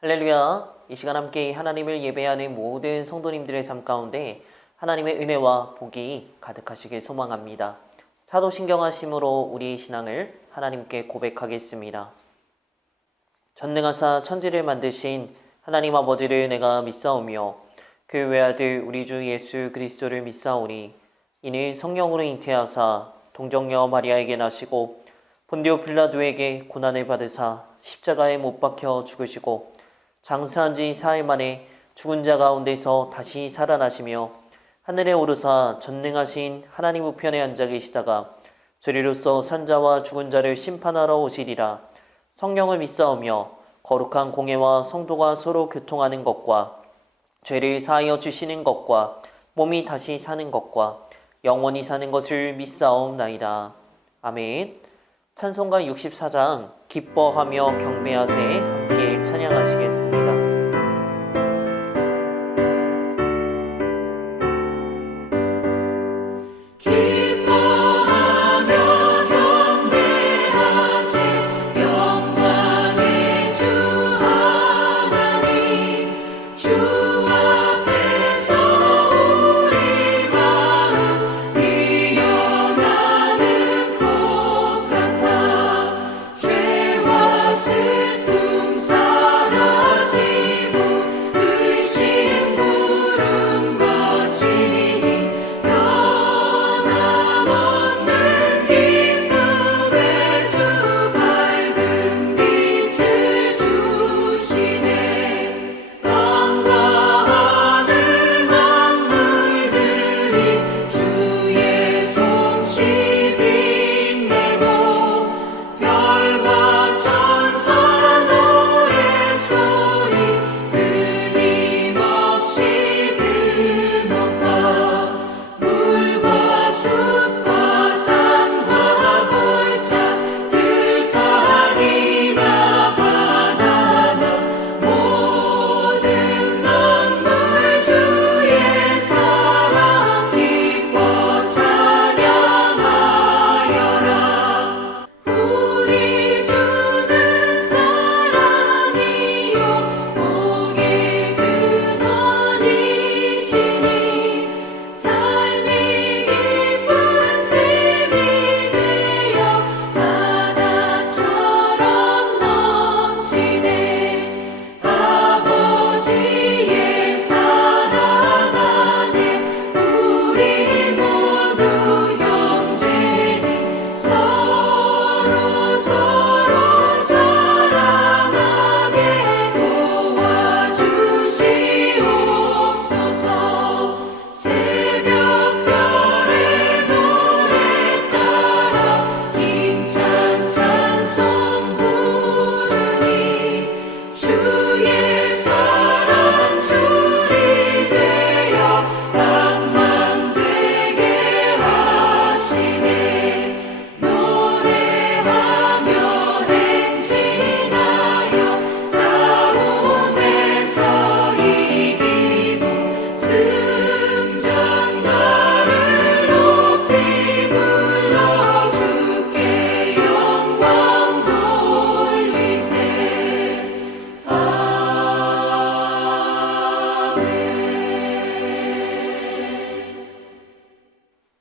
할렐루야! 이 시간 함께 하나님을 예배하는 모든 성도님들의 삶 가운데 하나님의 은혜와 복이 가득하시길 소망합니다. 사도신경하심으로 우리의 신앙을 하나님께 고백하겠습니다. 전능하사 천지를 만드신 하나님 아버지를 내가 믿사오며 그 외아들 우리 주 예수 그리스도를 믿사오니 이는 성령으로 잉태하사 동정녀 마리아에게 나시고 본디오 빌라도에게 고난을 받으사 십자가에 못 박혀 죽으시고 장사한 지 4일 만에 죽은 자 가운데서 다시 살아나시며 하늘에 오르사 전능하신 하나님 우편에 앉아 계시다가 죄리로서 산자와 죽은 자를 심판하러 오시리라. 성령을 믿사오며 거룩한 공예와 성도가 서로 교통하는 것과 죄를 사하여 주시는 것과 몸이 다시 사는 것과 영원히 사는 것을 믿사옵나이다. 아멘. 찬송가 64장 기뻐하며 경배하세 함께 찬양하시겠습니다.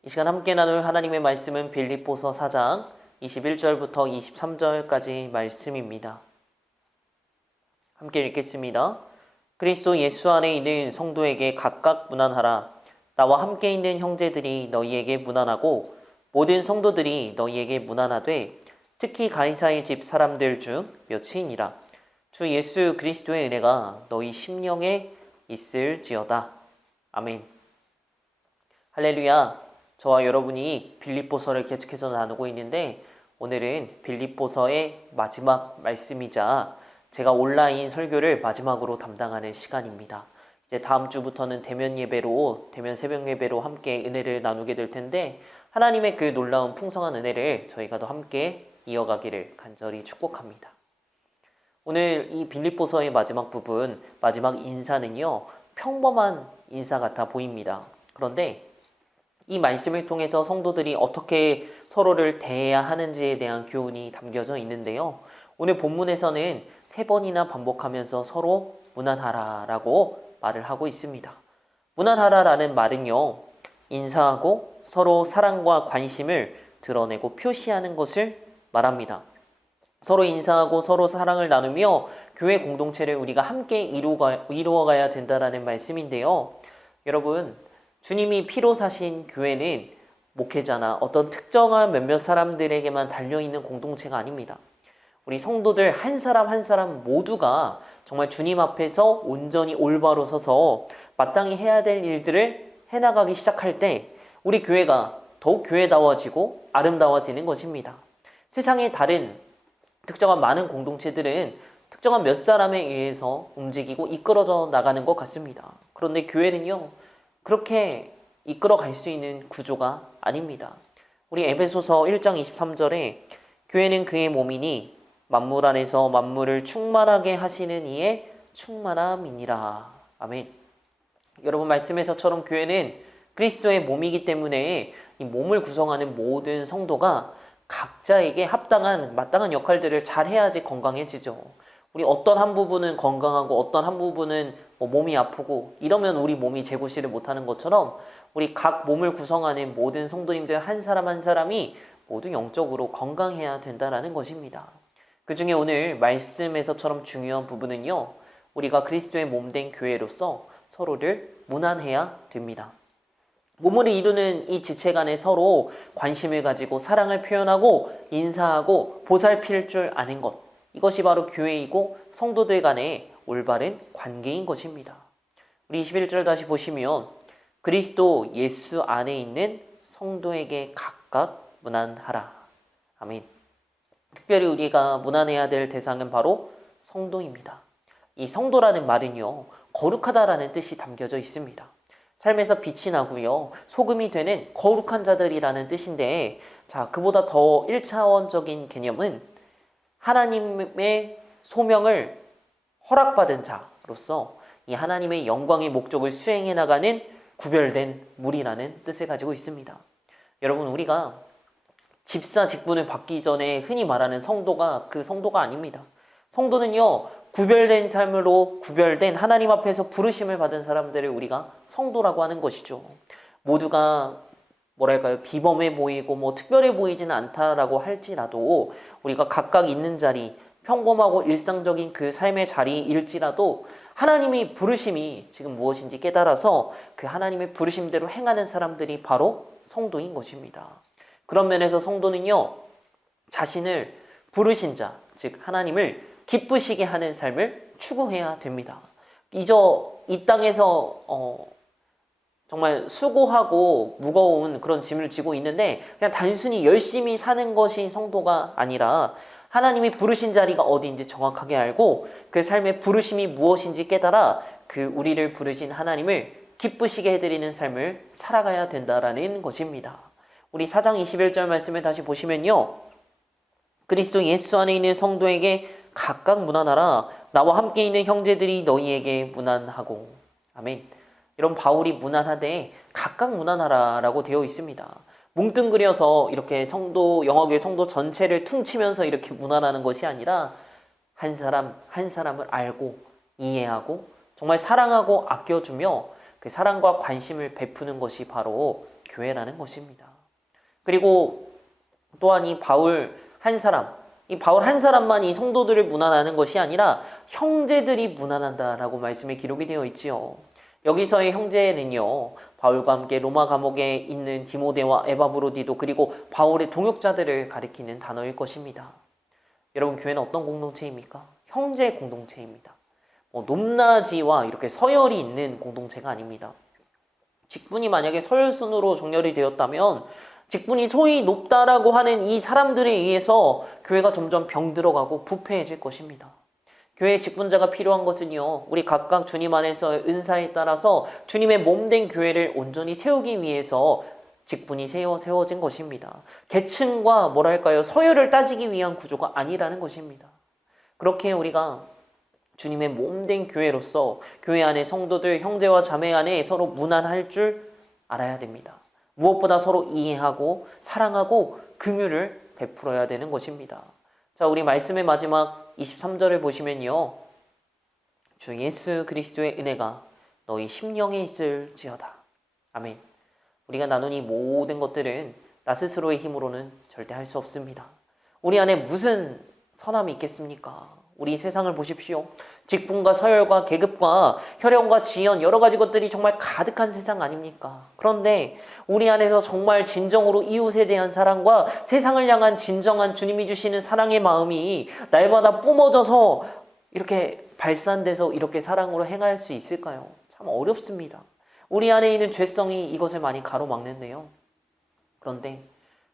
이 시간 함께 나눌 하나님의 말씀은 빌립보서 4장 21절부터 23절까지 말씀입니다. 함께 읽겠습니다. 그리스도 예수 안에 있는 성도에게 각각 문안하라. 나와 함께 있는 형제들이 너희에게 문안하고 모든 성도들이 너희에게 문안하되 특히 가이사의 집 사람들 중 몇이니라. 주 예수 그리스도의 은혜가 너희 심령에 있을지어다. 아멘. 할렐루야. 저와 여러분이 빌립보서를 계속해서 나누고 있는데 오늘은 빌립보서의 마지막 말씀이자 제가 온라인 설교를 마지막으로 담당하는 시간입니다. 이제 다음 주부터는 대면 새벽 예배로 함께 은혜를 나누게 될 텐데 하나님의 그 놀라운 풍성한 은혜를 저희가 더 함께 이어가기를 간절히 축복합니다. 오늘 이 빌립보서의 마지막 부분, 마지막 인사는요, 평범한 인사 같아 보입니다. 그런데 이 말씀을 통해서 성도들이 어떻게 서로를 대해야 하는지에 대한 교훈이 담겨져 있는데요. 오늘 본문에서는 3번이나 반복하면서 서로 무난하라라고 말을 하고 있습니다. 무난하라라는 말은요, 인사하고 서로 사랑과 관심을 드러내고 표시하는 것을 말합니다. 서로 인사하고 서로 사랑을 나누며 교회 공동체를 우리가 함께 이루어가야 된다라는 말씀인데요. 여러분, 주님이 피로 사신 교회는 목회자나 어떤 특정한 몇몇 사람들에게만 달려있는 공동체가 아닙니다. 우리 성도들 한 사람 한 사람 모두가 정말 주님 앞에서 온전히 올바로 서서 마땅히 해야 될 일들을 해나가기 시작할 때 우리 교회가 더욱 교회다워지고 아름다워지는 것입니다. 세상의 다른 특정한 많은 공동체들은 특정한 몇 사람에 의해서 움직이고 이끌어져 나가는 것 같습니다. 그런데 교회는요, 그렇게 이끌어갈 수 있는 구조가 아닙니다. 우리 에베소서 1장 23절에 교회는 그의 몸이니 만물 안에서 만물을 충만하게 하시는 이의 충만함이니라. 아멘. 여러분, 말씀에서처럼 교회는 그리스도의 몸이기 때문에 이 몸을 구성하는 모든 성도가 각자에게 마땅한 역할들을 잘 해야지 건강해지죠. 우리 어떤 한 부분은 건강하고 어떤 한 부분은 몸이 아프고 이러면 우리 몸이 재구실을 못하는 것처럼 우리 각 몸을 구성하는 모든 성도님들 한 사람 한 사람이 모두 영적으로 건강해야 된다는 것입니다. 그 중에 오늘 말씀에서처럼 중요한 부분은요, 우리가 그리스도의 몸된 교회로서 서로를 무난해야 됩니다. 몸을 이루는 이 지체 간에 서로 관심을 가지고 사랑을 표현하고 인사하고 보살필 줄 아는 것, 이것이 바로 교회이고 성도들 간의 올바른 관계인 것입니다. 우리 21절 다시 보시면 그리스도 예수 안에 있는 성도에게 각각 무난하라. 아멘. 특별히 우리가 무난해야 될 대상은 바로 성도입니다. 이 성도라는 말은요, 거룩하다라는 뜻이 담겨져 있습니다. 삶에서 빛이 나고요, 소금이 되는 거룩한 자들이라는 뜻인데, 자, 그보다 더 1차원적인 개념은 하나님의 소명을 허락받은 자로서 이 하나님의 영광의 목적을 수행해 나가는 구별된 무리라는 뜻을 가지고 있습니다. 여러분, 우리가 집사 직분을 받기 전에 흔히 말하는 성도가 그 성도가 아닙니다. 성도는요, 구별된 삶으로 구별된 하나님 앞에서 부르심을 받은 사람들을 우리가 성도라고 하는 것이죠. 모두가 비범해 보이고 특별해 보이지는 않다라고 할지라도 우리가 각각 있는 자리, 평범하고 일상적인 그 삶의 자리일지라도 하나님의 부르심이 지금 무엇인지 깨달아서 그 하나님의 부르심대로 행하는 사람들이 바로 성도인 것입니다. 그런 면에서 성도는요, 자신을 부르신 자, 즉 하나님을 기쁘시게 하는 삶을 추구해야 됩니다. 이 땅에서 정말 수고하고 무거운 그런 짐을 지고 있는데 그냥 단순히 열심히 사는 것이 성도가 아니라 하나님이 부르신 자리가 어디인지 정확하게 알고 그 삶의 부르심이 무엇인지 깨달아 그 우리를 부르신 하나님을 기쁘시게 해드리는 삶을 살아가야 된다라는 것입니다. 우리 4장 21절 말씀을 다시 보시면요, 그리스도 예수 안에 있는 성도에게 각각 무난하라. 나와 함께 있는 형제들이 너희에게 무난하고. 아멘. 이런 바울이 무난하되 각각 무난하라 라고 되어 있습니다. 뭉뚱그려서 이렇게 영어교회 성도 전체를 퉁치면서 이렇게 무난하는 것이 아니라 한 사람 한 사람을 알고 이해하고 정말 사랑하고 아껴주며 그 사랑과 관심을 베푸는 것이 바로 교회라는 것입니다. 그리고 또한 이 바울 한 사람만 이 성도들을 무난하는 것이 아니라 형제들이 무난한다라고 말씀에 기록이 되어 있지요. 여기서의 형제는요, 바울과 함께 로마 감옥에 있는 디모데와 에바브로디도 그리고 바울의 동역자들을 가리키는 단어일 것입니다. 여러분, 교회는 어떤 공동체입니까? 형제 공동체입니다. 높낮이와 이렇게 서열이 있는 공동체가 아닙니다. 직분이 만약에 서열순으로 정렬이 되었다면 직분이 소위 높다라고 하는 이 사람들에 의해서 교회가 점점 병들어가고 부패해질 것입니다. 교회의 직분자가 필요한 것은요, 우리 각각 주님 안에서의 은사에 따라서 주님의 몸된 교회를 온전히 세우기 위해서 직분이 세워진 것입니다. 계층과 서열을 따지기 위한 구조가 아니라는 것입니다. 그렇게 우리가 주님의 몸된 교회로서 교회 안에 성도들, 형제와 자매 안에 서로 무난할 줄 알아야 됩니다. 무엇보다 서로 이해하고 사랑하고 긍휼을 베풀어야 되는 것입니다. 자, 우리 말씀의 마지막 23절을 보시면요. 주 예수 그리스도의 은혜가 너희 심령에 있을지어다. 아멘. 우리가 나눈 이 모든 것들은 나 스스로의 힘으로는 절대 할 수 없습니다. 우리 안에 무슨 선함이 있겠습니까? 우리 세상을 보십시오. 직분과 서열과 계급과 혈연과 지연 여러 가지 것들이 정말 가득한 세상 아닙니까? 그런데 우리 안에서 정말 진정으로 이웃에 대한 사랑과 세상을 향한 진정한 주님이 주시는 사랑의 마음이 날마다 뿜어져서 이렇게 발산돼서 이렇게 사랑으로 행할 수 있을까요? 참 어렵습니다. 우리 안에 있는 죄성이 이것을 많이 가로막는데요. 그런데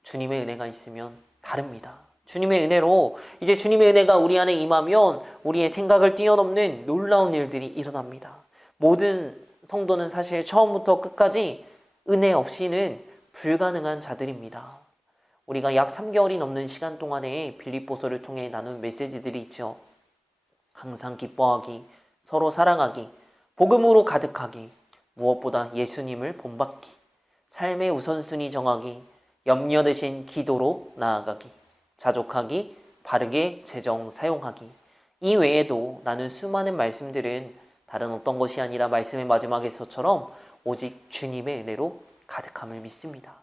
주님의 은혜가 있으면 다릅니다. 주님의 은혜로 이제 주님의 은혜가 우리 안에 임하면 우리의 생각을 뛰어넘는 놀라운 일들이 일어납니다. 모든 성도는 사실 처음부터 끝까지 은혜 없이는 불가능한 자들입니다. 우리가 약 3개월이 넘는 시간 동안에 빌립보서를 통해 나눈 메시지들이 있죠. 항상 기뻐하기, 서로 사랑하기, 복음으로 가득하기, 무엇보다 예수님을 본받기, 삶의 우선순위 정하기, 염려 대신 기도로 나아가기, 자족하기, 바르게 재정 사용하기. 이 외에도 나는 수많은 말씀들은 다른 어떤 것이 아니라 말씀의 마지막에서처럼 오직 주님의 은혜로 가득함을 믿습니다.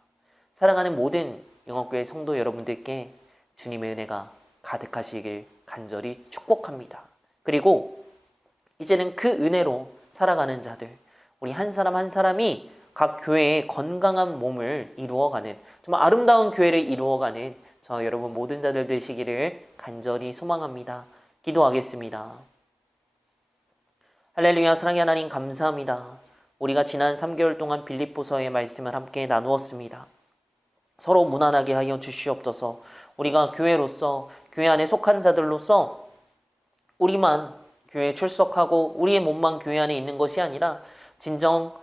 사랑하는 모든 영업교회 성도 여러분들께 주님의 은혜가 가득하시길 간절히 축복합니다. 그리고 이제는 그 은혜로 살아가는 자들, 우리 한 사람 한 사람이 각 교회의 건강한 몸을 이루어가는 정말 아름다운 교회를 이루어가는 저 여러분 모든 자들 되시기를 간절히 소망합니다. 기도하겠습니다. 할렐루야. 사랑의 하나님 감사합니다. 우리가 지난 3개월 동안 빌립보서의 말씀을 함께 나누었습니다. 서로 무난하게 하여 주시옵소서. 우리가 교회로서 교회 안에 속한 자들로서 우리만 교회에 출석하고 우리의 몸만 교회 안에 있는 것이 아니라 진정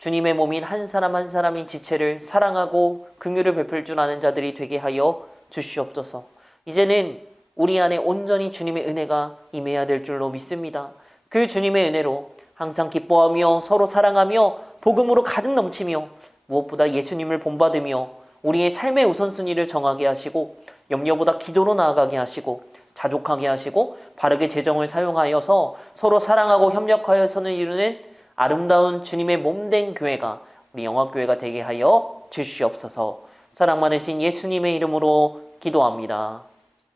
주님의 몸인 한 사람 한 사람인 지체를 사랑하고 긍휼을 베풀 줄 아는 자들이 되게 하여 주시옵소서. 이제는 우리 안에 온전히 주님의 은혜가 임해야 될 줄로 믿습니다. 그 주님의 은혜로 항상 기뻐하며 서로 사랑하며 복음으로 가득 넘치며 무엇보다 예수님을 본받으며 우리의 삶의 우선순위를 정하게 하시고 염려보다 기도로 나아가게 하시고 자족하게 하시고 바르게 재정을 사용하여서 서로 사랑하고 협력하여서는 이루는 아름다운 주님의 몸된 교회가 우리 영화교회가 되게 하여 주시옵소서. 사랑 많으신 예수님의 이름으로 기도합니다.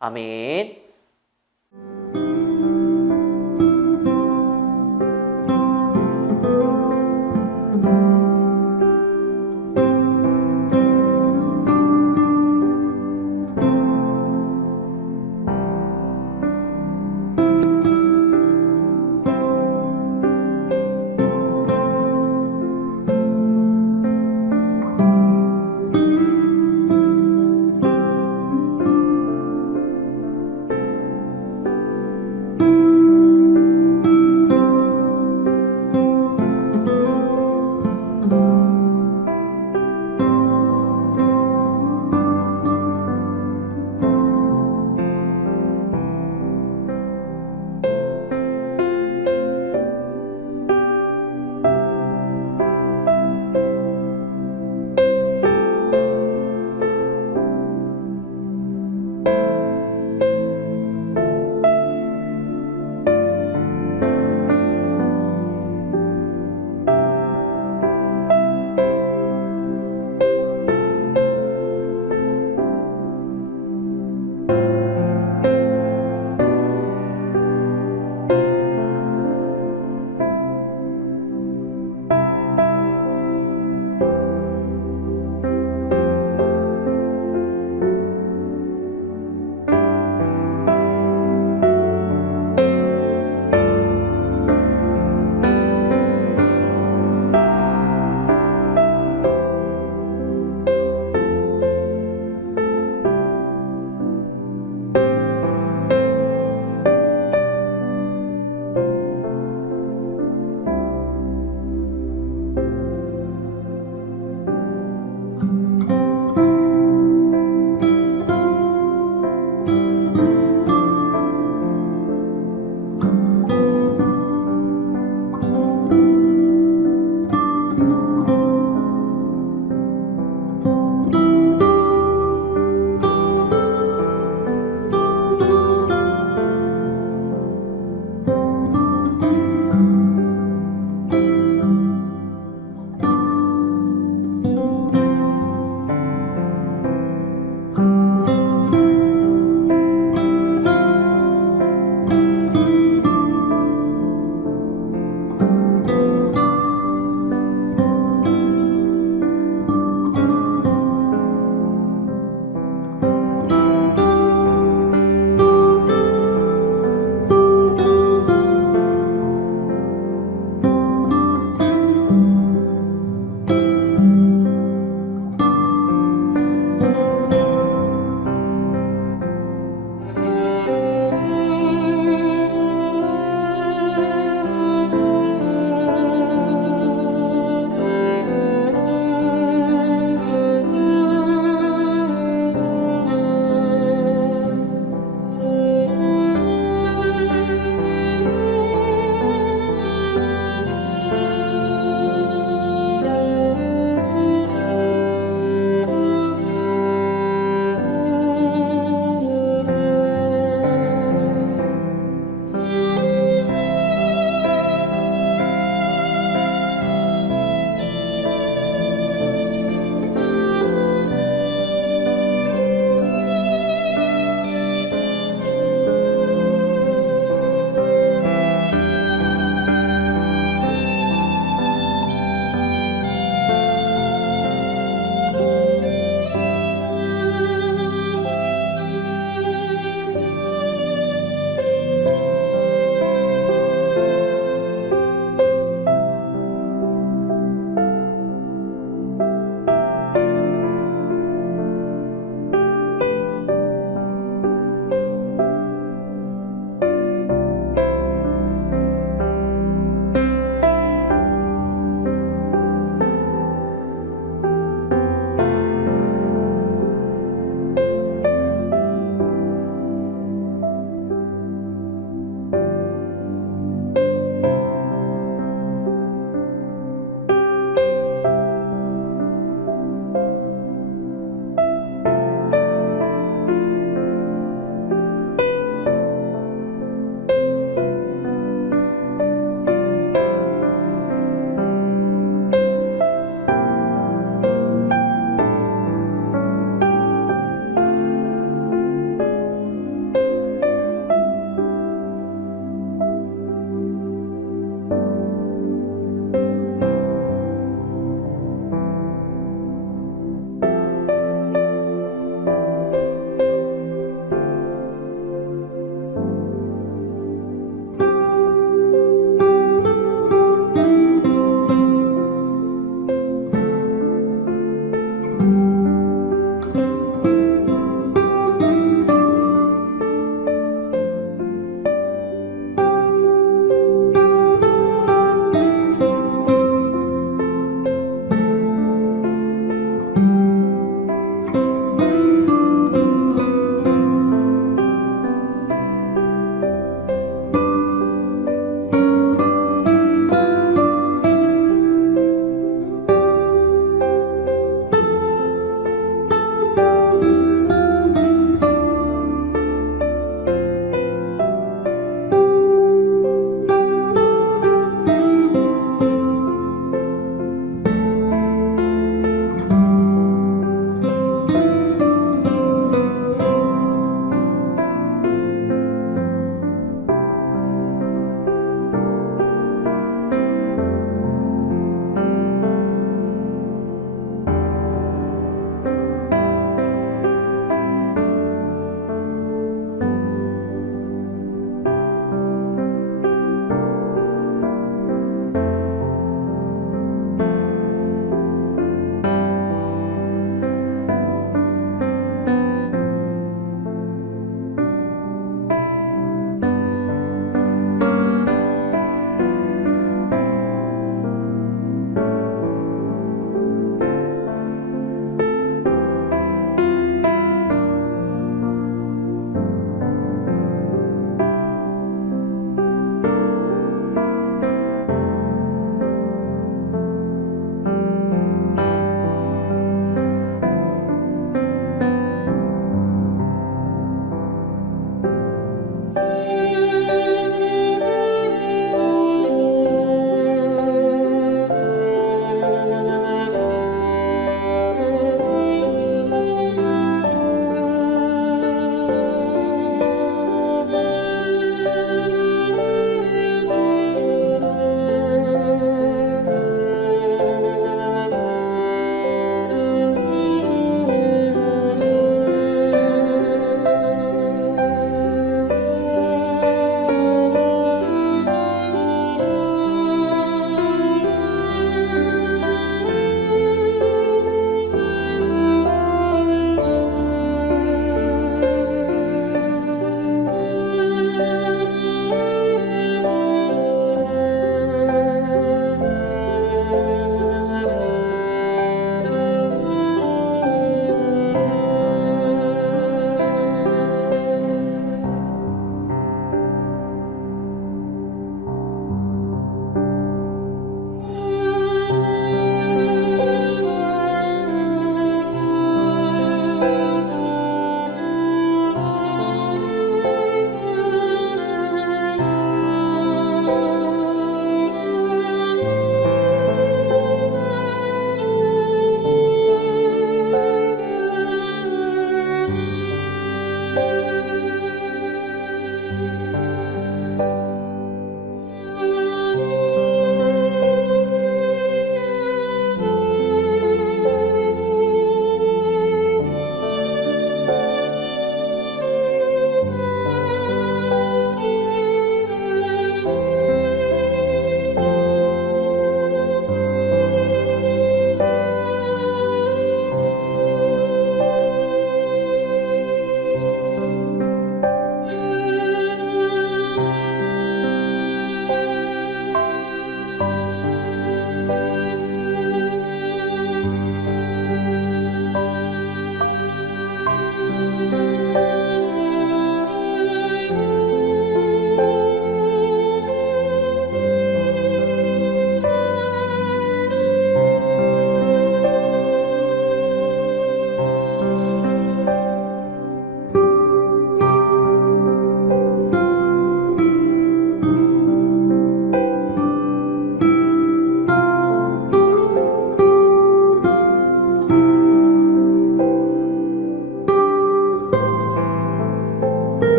아멘.